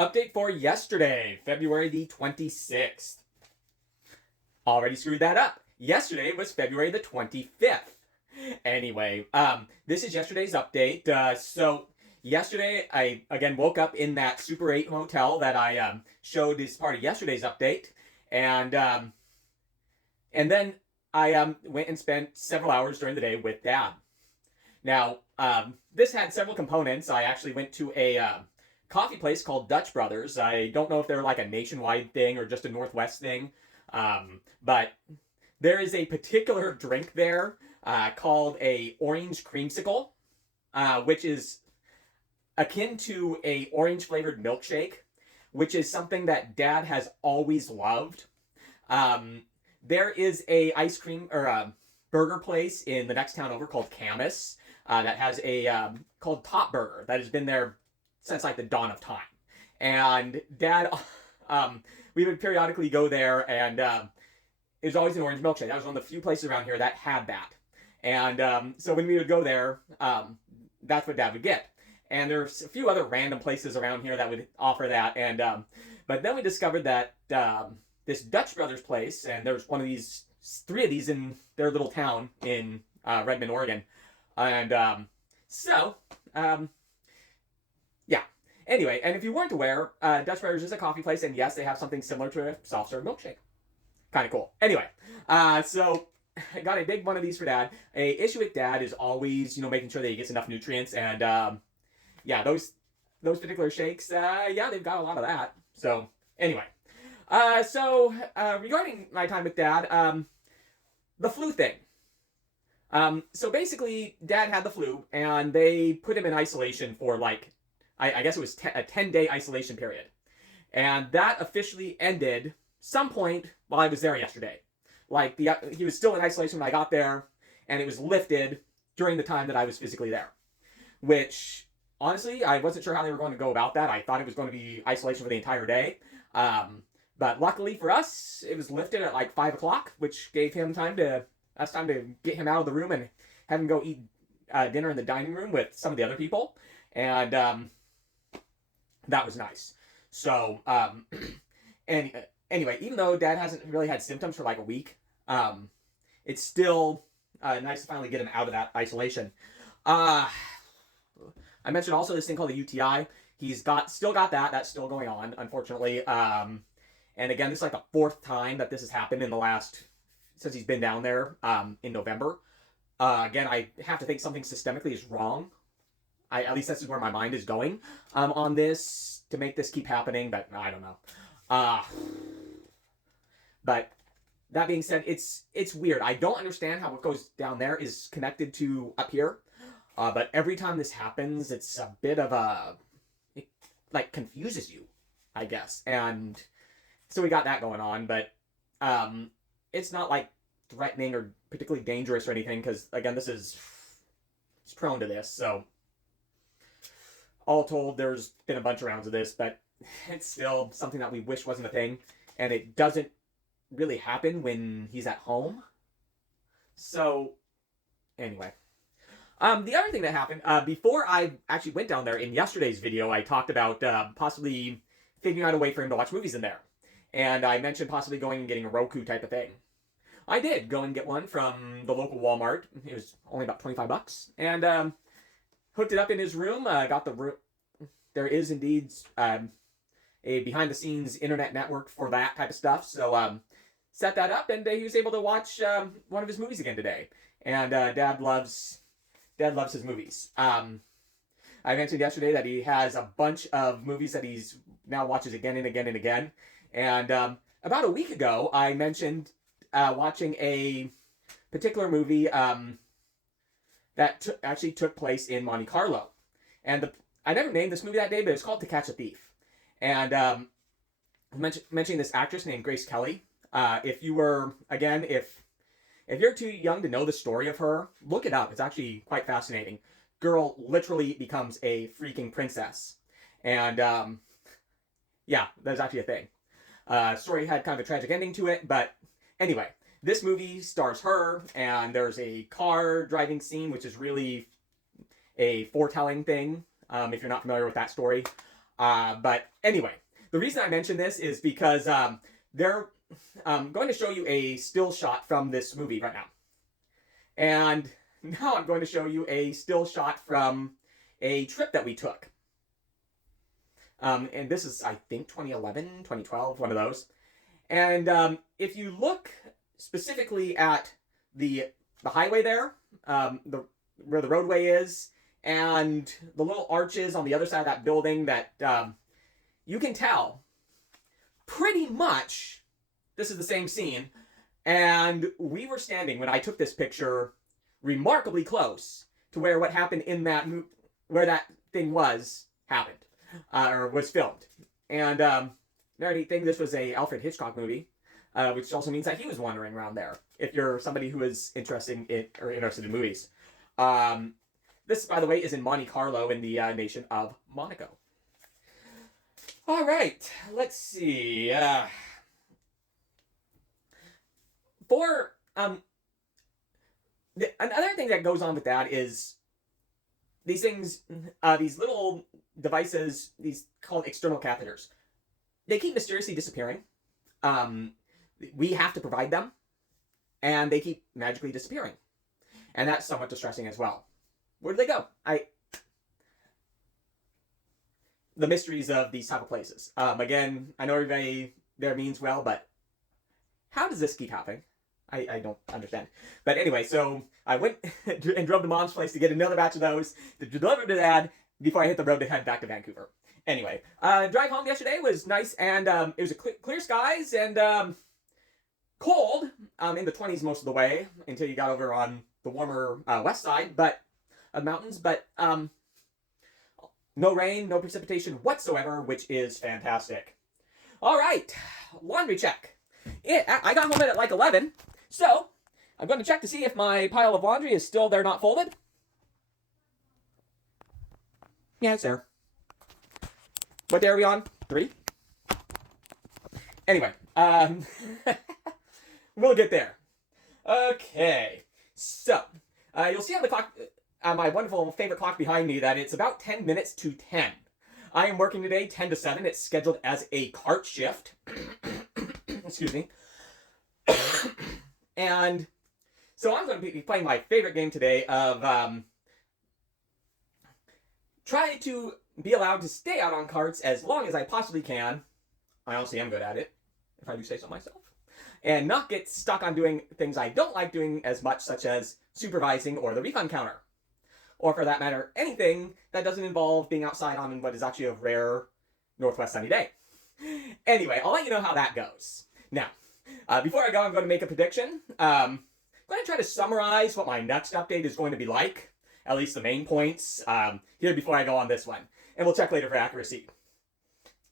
Update for yesterday, February the 26th. Already screwed that up. Yesterday was February the 25th. Anyway, this is yesterday's update. So yesterday I again woke up in that Super 8 hotel that I showed as part of yesterday's update, and then I went and spent several hours during the day with Dad. Now, this had several components. I actually went to a coffee place called Dutch Brothers. I don't know if they're like a nationwide thing or just a Northwest thing, but there is a particular drink there called a orange creamsicle, which is akin to a orange flavored milkshake, which is something that Dad has always loved. There is a ice cream or a burger place in the next town over called Camus that has a called Top Burger that has been there since like the dawn of time. And Dad, we would periodically go there, and it was always an orange milkshake. That was one of the few places around here that had that. And so when we would go there, that's what Dad would get. And there's a few other random places around here that would offer that. And but then we discovered that this Dutch Brothers place, and there was one of these, three of these in their little town in Redmond, Oregon. And yeah. Anyway, and if you weren't aware, Dutch Brothers is a coffee place, and yes, they have something similar to a soft serve milkshake. Kind of cool. Anyway, so I got a big one of these for Dad. A issue with Dad is always, making sure that he gets enough nutrients, and yeah, those particular shakes, yeah, they've got a lot of that. So anyway, so regarding my time with Dad, the flu thing. So basically, Dad had the flu, and they put him in isolation for like, I guess it was a 10-day isolation period. And that officially ended some point while I was there yesterday. Like, he was still in isolation when I got there, and it was lifted during the time that I was physically there. Which, honestly, I wasn't sure how they were going to go about that. I thought it was going to be isolation for the entire day. But luckily for us, it was lifted at like 5 o'clock, which gave him time to get him out of the room and have him go eat dinner in the dining room with some of the other people. And that was nice. So, and anyway, even though Dad hasn't really had symptoms for like a week, it's still nice to finally get him out of that isolation. I mentioned also this thing called the UTI. He's still got that. That's still going on, unfortunately. And again, this is like the fourth time that this has happened since he's been down there in November. Again, I have to think something systemically is wrong. At least this is where my mind is going on this to make this keep happening, but I don't know. But that being said, it's weird. I don't understand how what goes down there is connected to up here. But every time this happens, it's a bit of it like confuses you, I guess. And so we got that going on, but it's not like threatening or particularly dangerous or anything, because again, it's prone to this. So all told, there's been a bunch of rounds of this, but it's still something that we wish wasn't a thing, and it doesn't really happen when he's at home. So anyway, the other thing that happened before I actually went down there, in yesterday's video, I talked about possibly figuring out a way for him to watch movies in there, and I mentioned possibly going and getting a Roku type of thing. I did go and get one from the local Walmart. It was only about $25, and hooked it up in his room. Got the room. There is indeed a behind-the-scenes internet network for that type of stuff. So set that up, and he was able to watch one of his movies again today. And Dad loves his movies. I mentioned yesterday that he has a bunch of movies that he's now watches again and again and again. And about a week ago, I mentioned watching a particular movie that actually took place in Monte Carlo. And I never named this movie that day, but it's called To Catch a Thief. And mentioning this actress named Grace Kelly. If you're too young to know the story of her, look it up. It's actually quite fascinating. Girl literally becomes a freaking princess. And yeah, that's actually a thing. Story had kind of a tragic ending to it, but anyway, this movie stars her, and there's a car driving scene, which is really a foretelling thing, if you're not familiar with that story. But anyway, the reason I mention this is because they're going to show you a still shot from this movie right now. And now I'm going to show you a still shot from a trip that we took. And this is, I think, 2011, 2012, one of those. And if you look specifically at the highway there, where the roadway is, and the little arches on the other side of that building, that you can tell pretty much this is the same scene. And we were standing, when I took this picture, remarkably close to where what happened in that where that thing happened, or was filmed. And I already think this was a Alfred Hitchcock movie, which also means that he was wandering around there. If you're somebody who is interested in movies, this, by the way, is in Monte Carlo in the nation of Monaco. All right, let's see. Another thing that goes on with that is these things, these little devices, these called external catheters, they keep mysteriously disappearing. We have to provide them, and they keep magically disappearing. And that's somewhat distressing as well. Where do they go? The mysteries of these type of places. Again, I know everybody there means well, but how does this keep happening? I don't understand. But anyway, so I went and drove to Mom's place to get another batch of those to deliver to Dad before I hit the road to head back to Vancouver. Anyway, drive home yesterday was nice, and it was clear skies and cold, in the 20s most of the way until you got over on the warmer west side, but mountains. But no rain, no precipitation whatsoever, which is fantastic. All right, laundry check. I got home at like 11, so I'm going to check to see if my pile of laundry is still there, not folded. Yeah, it's there. What day are we on? 3? Anyway, we'll get there. Okay, so you'll see on the clock, my wonderful favorite clock behind me, that it's about 10 minutes to 10. I am working today 10 to 7. It's scheduled as a cart shift. Excuse me. And so I'm going to be playing my favorite game today of trying to be allowed to stay out on carts as long as I possibly can. I honestly am good at it, if I do say so myself. And not get stuck on doing things I don't like doing as much, such as supervising or the refund counter. Or for that matter, anything that doesn't involve being outside on what is actually a rare northwest sunny day. Anyway, I'll let you know how that goes. Now, before I go, I'm going to make a prediction. I'm going to try to summarize what my next update is going to be like, at least the main points, here before I go on this one. And we'll check later for accuracy.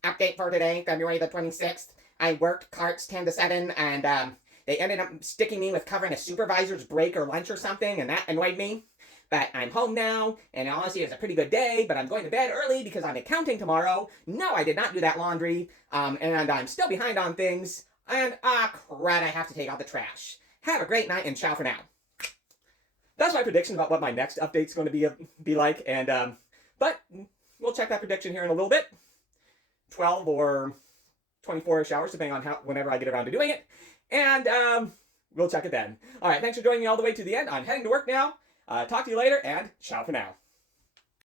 Update for today, February the 26th. I worked carts 10 to 7, and they ended up sticking me with covering a supervisor's break or lunch or something, and that annoyed me. But I'm home now, and honestly, it was a pretty good day, but I'm going to bed early because I'm accounting tomorrow. No, I did not do that laundry, and I'm still behind on things, and crud, I have to take out the trash. Have a great night, and ciao for now. That's my prediction about what my next update's going to be like, and, but we'll check that prediction here in a little bit. 12 or 24-ish hours, depending on whenever I get around to doing it, and, we'll check it then. All right, thanks for joining me all the way to the end. I'm heading to work now. Talk to you later, and ciao for now.